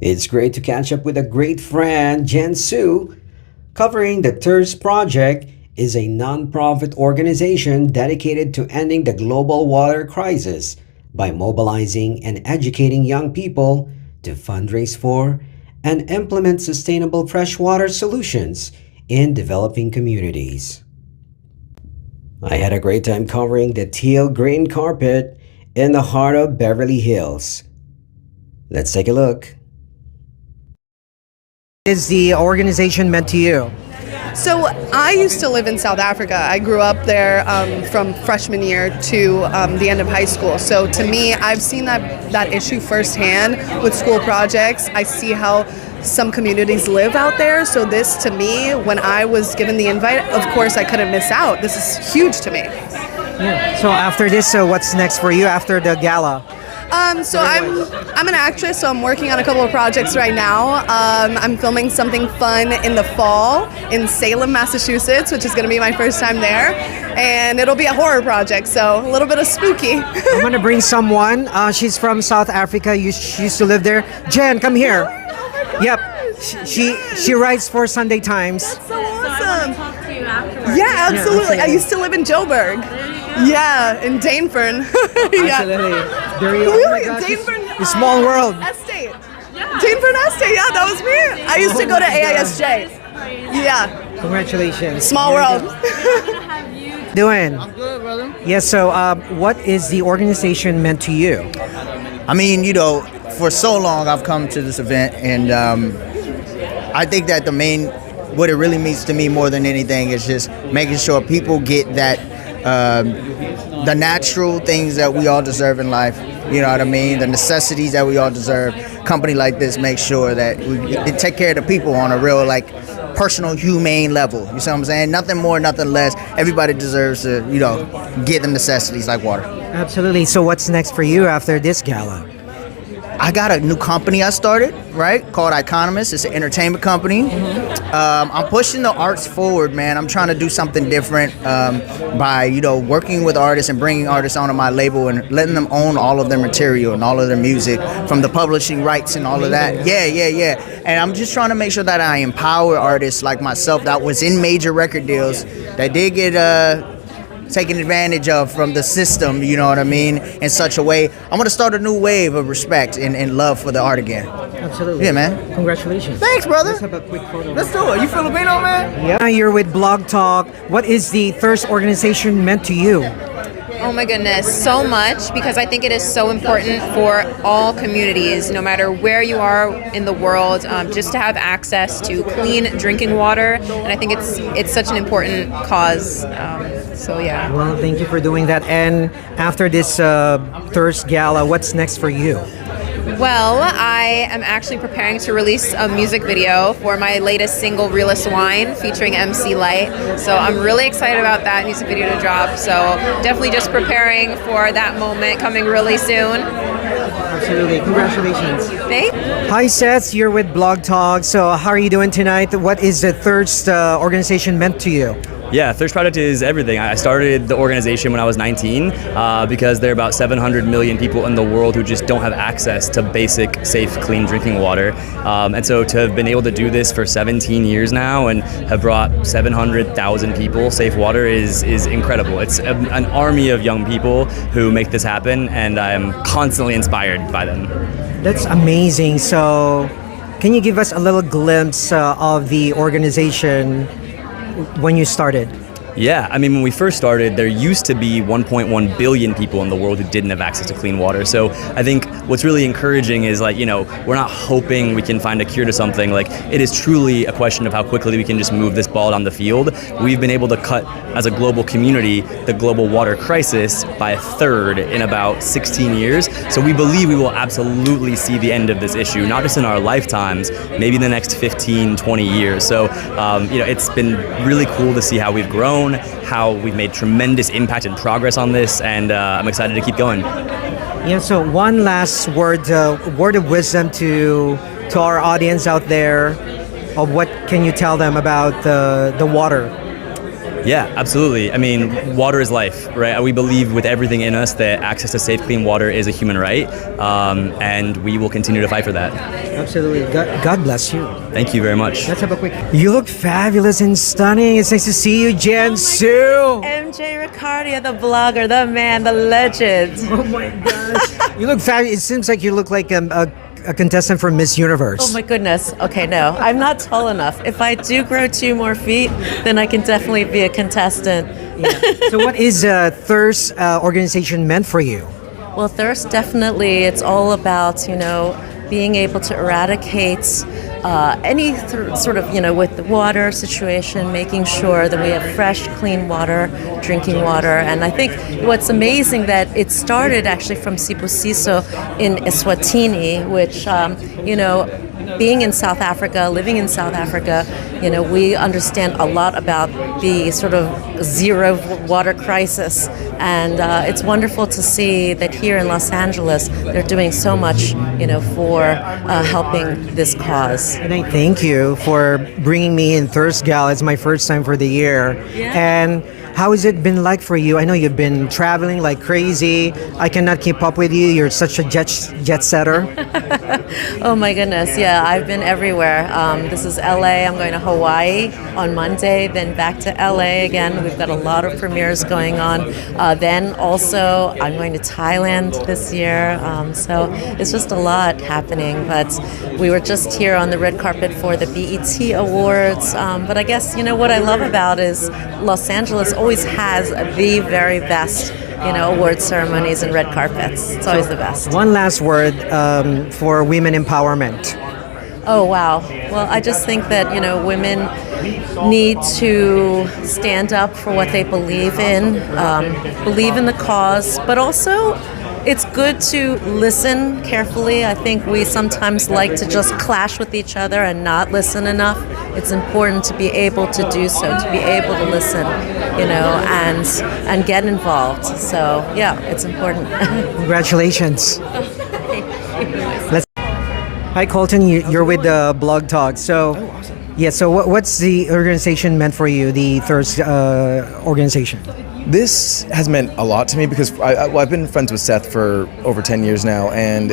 It's great to catch up with a great friend, Jen Su. Covering the Thirst Project is a non-profit organization dedicated to ending the global water crisis by mobilizing and educating young people to fundraise for and implement sustainable freshwater solutions in developing communities. I had a great time covering the teal green carpet in the heart of Beverly Hills. Let's take a look. Is the organization meant to you? So I used to live in South Africa. I grew up there from freshman year to the end of high school. So to me, I've seen that issue firsthand with school projects. I see how some communities live out there. So this, to me, when I was given the invite, of course I couldn't miss out. This is huge to me. Yeah. So after this, what's next for you after the gala? So I'm an actress, so I'm working on a couple of projects right now. I'm filming something fun in the fall in Salem, Massachusetts, which is going to be my first time there. And it'll be a horror project, so a little bit of spooky. I'm going to bring someone. She's from South Africa. She used to live there. Jen, come here. Yep. She writes for Sunday Times. That's so awesome. Yeah, absolutely. I used to live in Joburg. Yeah, in Danefern. Yeah. Absolutely. Really? Danefern. A small world. Estate. Danefern Estate. Yeah, that was me. I used to go to AISJ. Yeah. Congratulations. Small world. Doing? I'm good, brother. Yes. So, what is the organization meant to you? I mean, for so long I've come to this event, and I think that what it really means to me more than anything is just making sure people get that the natural things that we all deserve in life. You know what I mean? The necessities that we all deserve. Company like this makes sure that we take care of the people on a real, personal, humane level. You see what I'm saying? Nothing more, nothing less. Everybody deserves to, get the necessities like water. Absolutely. So, what's next for you after this gala? I got a new company I started, right, called Economist. It's an entertainment company. I'm pushing the arts forward, man. I'm trying to do something different by, working with artists and bringing artists onto my label and letting them own all of their material and all of their music, from the publishing rights and all of that. Yeah. And I'm just trying to make sure that I empower artists like myself that was in major record deals that did get taken advantage of from the system, you know what I mean, in such a way. I'm going to start a new wave of respect and love for the art again. Absolutely. Yeah, man. Congratulations. Thanks, brother. Let's have a quick photo. Let's do it. You Filipino, man? Yeah, you're with Blog Talk. What is the Thirst organization meant to you? Oh my goodness, so much, because I think it is so important for all communities, no matter where you are in the world, just to have access to clean drinking water. And I think it's such an important cause. So yeah. Well, thank you for doing that. And after this Thirst Gala, what's next for you? Well, I am actually preparing to release a music video for my latest single, Realist Wine, featuring MC Light. So I'm really excited about that music video to drop. So definitely just preparing for that moment coming really soon. Absolutely. Congratulations. Thanks. Hi, Seth. You're with Blog Talk. So how are you doing tonight? What is the Thirst organization meant to you? Yeah, Thirst Project is everything. I started the organization when I was 19 because there are about 700 million people in the world who just don't have access to basic, safe, clean drinking water. And so to have been able to do this for 17 years now and have brought 700,000 people safe water is incredible. It's an army of young people who make this happen, and I am constantly inspired by them. That's amazing. So can you give us a little glimpse of the organization when you started? Yeah, I mean, when we first started, there used to be 1.1 billion people in the world who didn't have access to clean water. So I think what's really encouraging is, we're not hoping we can find a cure to something. It is truly a question of how quickly we can just move this ball down the field. We've been able to cut, as a global community, the global water crisis by a third in about 16 years. So we believe we will absolutely see the end of this issue, not just in our lifetimes, maybe in the next 15, 20 years. So, it's been really cool to see how we've grown, how we've made tremendous impact and progress on this, and I'm excited to keep going. Yeah, so one last word of wisdom to our audience out there. Of what can you tell them about the water? Yeah, absolutely. I mean, water is life, right? We believe with everything in us that access to safe, clean water is a human right, and we will continue to fight for that. Absolutely. God bless you. Thank you very much. Let's have a quick. You look fabulous and stunning. It's nice to see you, Jen Sue. MJ Riccardia, the blogger, the man, the legend. Oh my gosh. You look fabulous. It seems like you look like a contestant for Miss Universe. Oh my goodness. Okay, no, I'm not tall enough. If I do grow 2 more feet, then I can definitely be a contestant. Yeah. So what is Thirst organization meant for you? Well, Thirst, definitely, it's all about, being able to eradicate any sort of, with the water situation, making sure that we have fresh, clean water, drinking water. And I think what's amazing that it started actually from Sibusiso in Eswatini, which, being in South Africa, living in South Africa, we understand a lot about the sort of zero water crisis. And it's wonderful to see that here in Los Angeles, they're doing so much, for helping this cause. And I thank you for bringing me in Thirst Gala. It's my first time for the year. Yeah. And how has it been like for you? I know you've been traveling like crazy. I cannot keep up with you. You're such a jet setter. Oh my goodness, yeah, I've been everywhere. This is LA, I'm going to Hawaii on Monday, then back to LA again. We've got a lot of premieres going on. Then also, I'm going to Thailand this year. So it's just a lot happening. But we were just here on the red carpet for the BET Awards. But I guess, what I love about is Los Angeles always has the very best award ceremonies and red carpets. It's always the best. One last word for women empowerment. Oh, wow. Well, I just think that, women need to stand up for what they believe in the cause, but also it's good to listen carefully. I think we sometimes like to just clash with each other and not listen enough. It's important to be able to do so, to be able to listen, and get involved. So, yeah, it's important. Congratulations. Hi, Colton. You're with the Blog Talk. So, Awesome. Yeah. So, what's the organization meant for you? The Thirst organization. This has meant a lot to me because I've been friends with Seth for over 10 years now, and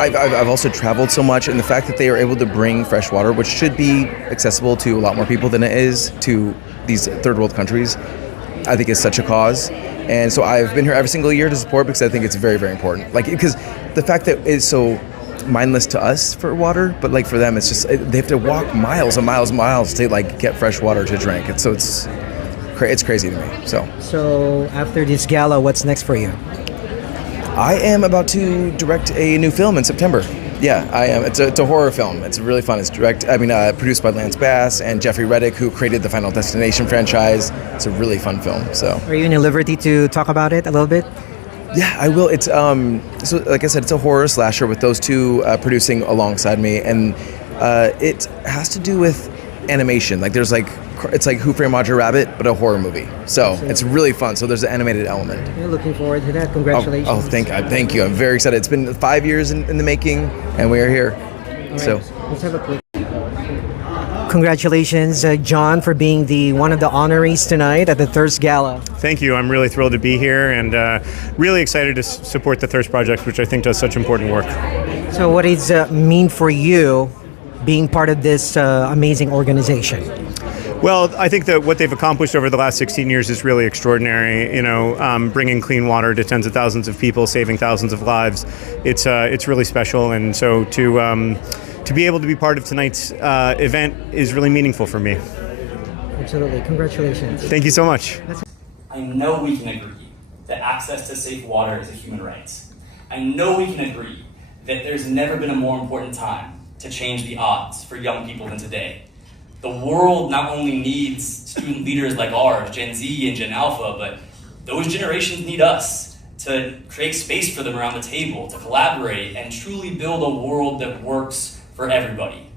I've also traveled so much, and the fact that they are able to bring fresh water, which should be accessible to a lot more people than it is to these third world countries, I think is such a cause. And so I've been here every single year to support because I think it's very, very important. Because the fact that it's so mindless to us for water, but for them, it's just they have to walk miles and miles and miles to get fresh water to drink. And so it's crazy to me. So after this gala, what's next for you? I am about to direct a new film in September. Yeah, I am. It's a horror film. It's really fun. It's produced by Lance Bass and Jeffrey Reddick, who created the Final Destination franchise. It's a really fun film. So, are you in liberty to talk about it a little bit? Yeah, I will. It's so like I said, it's a horror slasher with those two producing alongside me, and it has to do with animation. It's like Who Framed Roger Rabbit, but a horror movie. So it's really fun. So there's an animated element. Yeah, looking forward to that. Congratulations. Thank you. I'm very excited. It's been 5 years in the making, and we are here. Right. So let's have a quick. Congratulations, John, for being one of the honorees tonight at the Thirst Gala. Thank you. I'm really thrilled to be here and really excited to support the Thirst Project, which I think does such important work. So what does it mean for you being part of this amazing organization? Well, I think that what they've accomplished over the last 16 years is really extraordinary. Bringing clean water to tens of thousands of people, saving thousands of lives. It's really special, and so to be able to be part of tonight's event is really meaningful for me. Absolutely. Congratulations. Thank you so much. I know we can agree that access to safe water is a human right. I know we can agree that there's never been a more important time to change the odds for young people than today. The world not only needs student leaders like ours, Gen Z and Gen Alpha, but those generations need us to create space for them around the table, to collaborate and truly build a world that works for everybody.